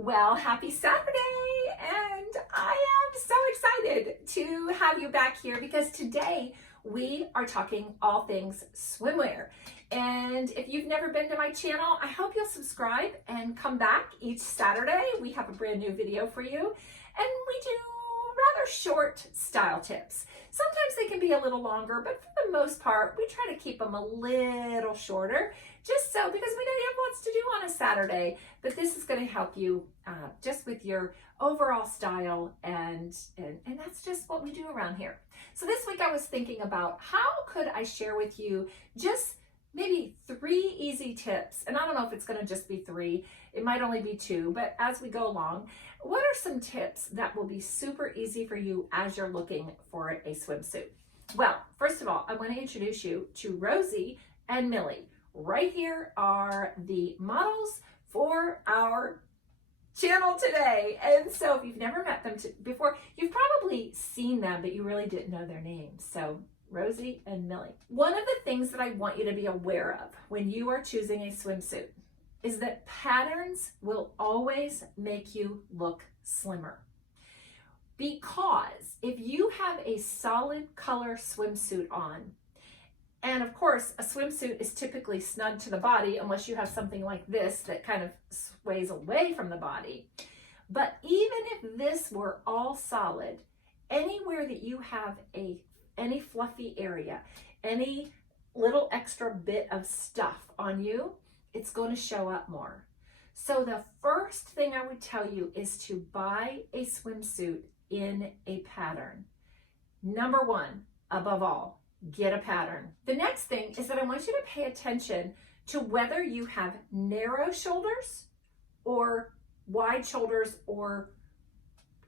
Well, happy Saturday, and I am so excited to have you back here because today we are talking all things swimwear. And if you've never been to my channel, I hope you'll subscribe and come back each Saturday. We have a brand new video for you, and we do rather short style tips. Sometimes they can be a little longer, but for the most part, we try to keep them a little shorter, just so, because we know you have lots to do on a Saturday, but this is going to help you just with your overall style, and that's just what we do around here. So this week I was thinking about how could I share with you just maybe 3 easy tips, and I don't know if it's going to just be 3, it might only be 2, but as we go along, what are some tips that will be super easy for you as you're looking for a swimsuit? Well, first of all, I want to introduce you to Rosie and Millie. Right here are the models for our channel today. And so if you've never met them before, you've probably seen them, but you really didn't know their names. So Rosie and Millie. One of the things that I want you to be aware of when you are choosing a swimsuit is that patterns will always make you look slimmer. Because if you have a solid color swimsuit on, and of course, a swimsuit is typically snug to the body unless you have something like this that kind of sways away from the body. But even if this were all solid, anywhere that you have any fluffy area, any little extra bit of stuff on you, it's going to show up more. So the first thing I would tell you is to buy a swimsuit in a pattern. Number 1, above all, get a pattern. The next thing is that I want you to pay attention to whether you have narrow shoulders or wide shoulders or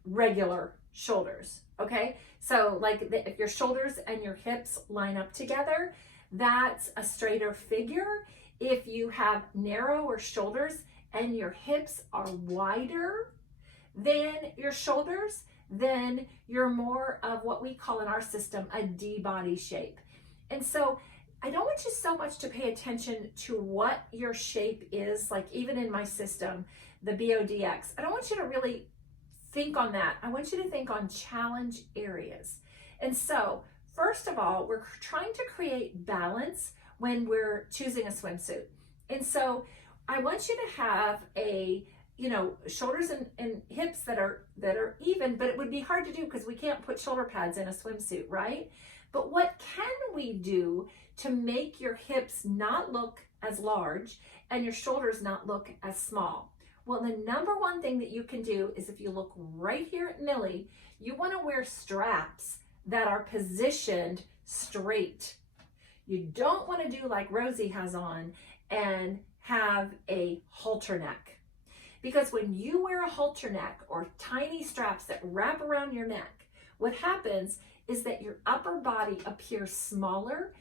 regular shoulders, okay? So like if your shoulders and your hips line up together, that's a straighter figure. If you have narrower shoulders and your hips are wider than your shoulders, then you're more of what we call in our system a D body shape. And so I don't want you so much to pay attention to what your shape is, like even in my system, the BODX. I don't want you to really think on that. I want you to think on challenge areas. And so first of all, we're trying to create balance when we're choosing a swimsuit. And so I want you to have shoulders and hips that are even, but it would be hard to do because we can't put shoulder pads in a swimsuit, right? But what can we do to make your hips not look as large and your shoulders not look as small? Well, the number 1 thing that you can do is, if you look right here at Millie, you want to wear straps that are positioned straight. You don't want to do like Rosie has on and have a halter neck. Because when you wear a halter neck or tiny straps that wrap around your neck, what happens is that your upper body appears smaller,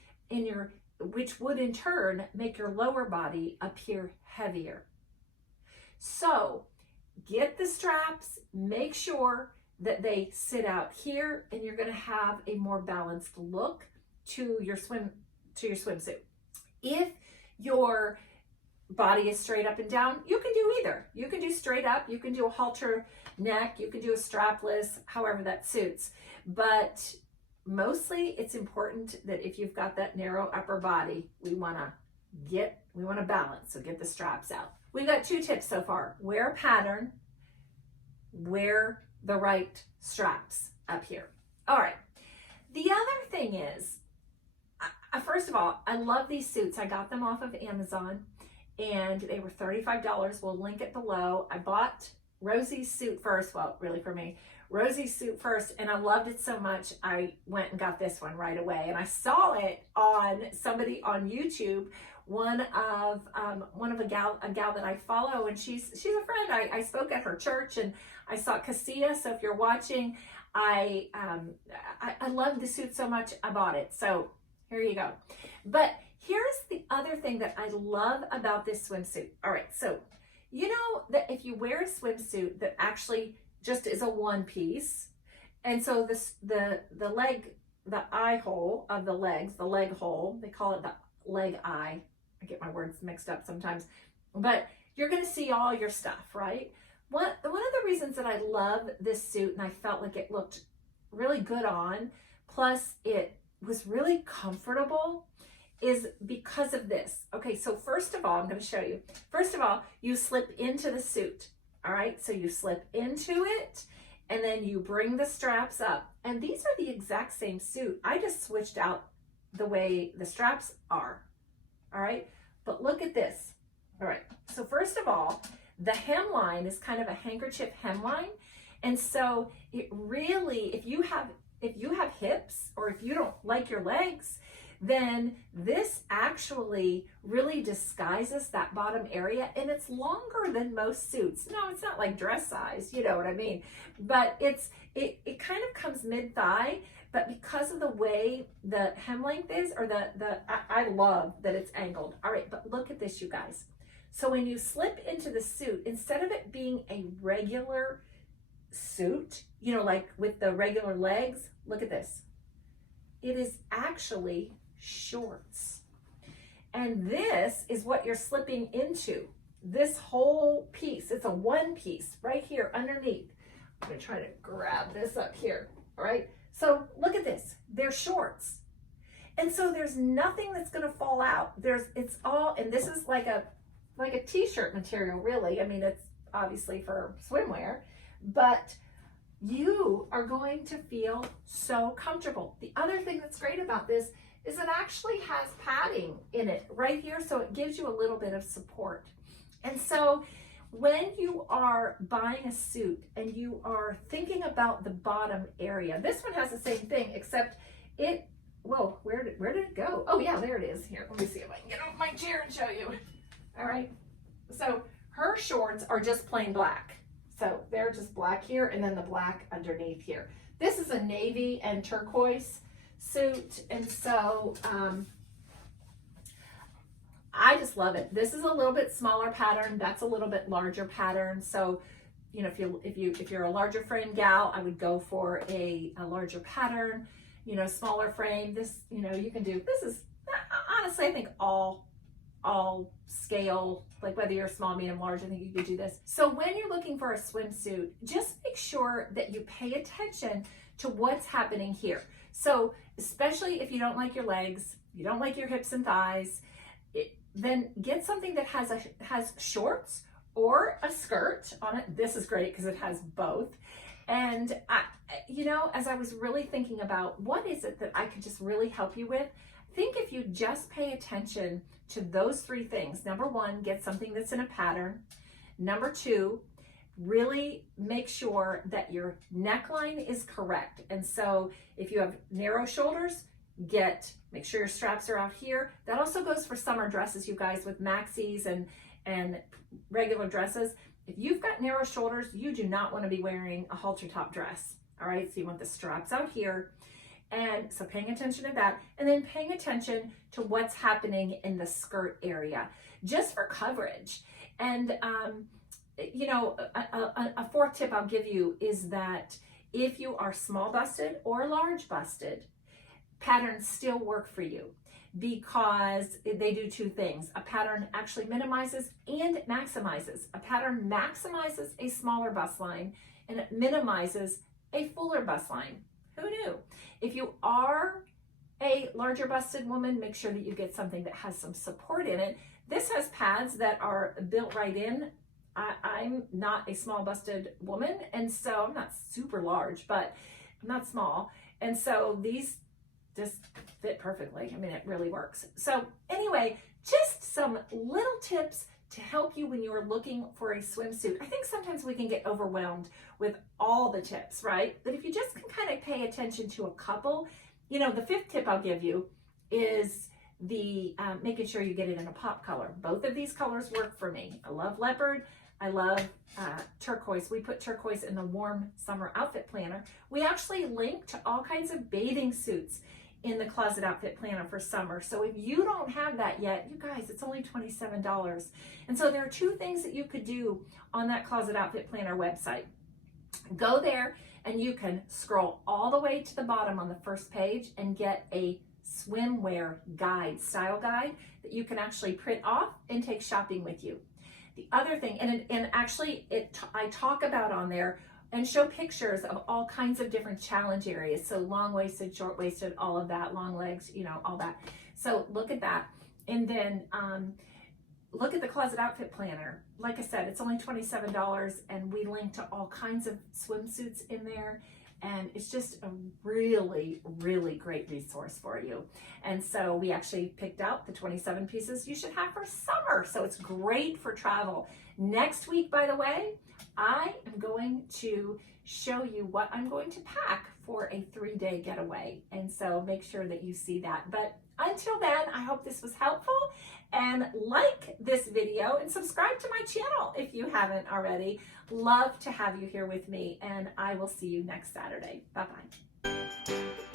which would in turn make your lower body appear heavier. So get the straps, make sure that they sit here, and you're going to have a more balanced look to your swimsuit. If your body is straight up and down, you can do either. You can do straight up, you can do a halter neck, you can do a strapless, however that suits. But mostly it's important that if you've got that narrow upper body, we want to balance, so get the straps out. We've got 2 tips so far. Wear a pattern, wear the right straps up here. All right. The other thing is, first of all, I love these suits. I got them off of Amazon, and they were $35. We'll link it below. I bought Rosie's suit first. Well, really for me, Rosie's suit first, and I loved it so much, I went and got this one right away. And I saw it on somebody on YouTube, one of a gal that I follow, and she's a friend. I spoke at her church, and I saw Cassia. So if you're watching, I love the suit so much, I bought it. So here you go. But here's the other thing that I love about this swimsuit. All right, so you know that if you wear a swimsuit that actually just is a one piece, and so the eye hole of the legs, the leg hole, they call it the leg eye. I get my words mixed up sometimes, but you're going to see all your stuff, right? One of the reasons that I love this suit and I felt like it looked really good on, plus it was really comfortable, is because of this. Okay, so first of all, I'm going to show you. First of all, you slip into the suit. All right, so you slip into it and then you bring the straps up. And these are the exact same suit. I just switched out the way the straps are. All right, but look at this. All right, so first of all, the hemline is kind of a handkerchief hemline. And so it really, if you have hips or if you don't like your legs, then this actually really disguises that bottom area, and it's longer than most suits. No, it's not like dress size, you know what I mean? But it kind of comes mid-thigh, but because of the way the hem length is, or I love that it's angled. All right, but look at this, you guys. So when you slip into the suit, instead of it being a regular suit, you know, like with the regular legs, look at this. It is actually shorts. And this is what you're slipping into. This whole piece, it's a one piece right here underneath. I'm gonna try to grab this up here, all right? So look at this, they're shorts. And so there's nothing that's gonna fall out. It's all, and this is like a t-shirt material, really. I mean, it's obviously for swimwear, but you are going to feel so comfortable. The other thing that's great about this is it actually has padding in it right here, so it gives you a little bit of support. And so when you are buying a suit and you are thinking about the bottom area, this one has the same thing, except whoa, where did it go? Oh yeah, there it is. Here, let me see if I can get off my chair and show you. All right, so her shorts are just plain black. So they're just black here and then the black underneath here. This is a navy and turquoise suit, and so I just love it. This is a little bit smaller pattern. That's a little bit larger pattern. So, you know, if you're a larger frame gal, I would go for a larger pattern. You know, smaller frame. This, you know, you can do. This is honestly, I think all scale, like whether you're small, medium, large, I think you could do this. So when you're looking for a swimsuit, just make sure that you pay attention to what's happening here. So especially if you don't like your legs, you don't like your hips and thighs, then get something that has shorts or a skirt on it. This is great because it has both. And you know, as I was really thinking about what is it that I could just really help you with, I think if you just pay attention to those three things. Number one, get something that's in a pattern. Number two, really make sure that your neckline is correct. And so if you have narrow shoulders, make sure your straps are out here. That also goes for summer dresses, you guys, with maxis and regular dresses. If you've got narrow shoulders, you do not want to be wearing a halter top dress. All right, so you want the straps out here. And so paying attention to that, and then paying attention to what's happening in the skirt area, just for coverage. And, you know, a fourth tip I'll give you is that if you are small busted or large busted, patterns still work for you because they do two things. A pattern actually minimizes and maximizes. A pattern maximizes a smaller bust line and it minimizes a fuller bust line. Who knew? If you are a larger busted woman, make sure that you get something that has some support in it. This has pads that are built right in. I'm not a small busted woman, and so I'm not super large, but I'm not small. And so these just fit perfectly. I mean, it really works. So anyway, just some little tips to help you when you are looking for a swimsuit. I think sometimes we can get overwhelmed with all the tips, right? But if you just can kind of pay attention to a couple, you know, the fifth tip I'll give you is the making sure you get it in a pop color. Both of these colors work for me. I love leopard. I love turquoise. We put turquoise in the warm summer outfit planner. We actually link to all kinds of bathing suits in the closet outfit planner for summer. So if you don't have that yet, you guys, it's only $27. And so there are two things that you could do on that closet outfit planner website. Go there and you can scroll all the way to the bottom on the first page and get a swimwear guide, style guide that you can actually print off and take shopping with you. The other thing, and actually I talk about on there and show pictures of all kinds of different challenge areas. So long-waisted, short-waisted, all of that, long legs, you know, all that. So look at that. And then look at the closet outfit planner. Like I said, it's only $27, and we link to all kinds of swimsuits in there. And it's just a really, really great resource for you. And so we actually picked out the 27 pieces you should have for summer. So it's great for travel. Next week, by the way, I am going to show you what I'm going to pack for a 3-day getaway. And so make sure that you see that. But until then, I hope this was helpful, and like this video and subscribe to my channel if you haven't already. Love to have you here with me, and I will see you next Saturday. Bye-bye.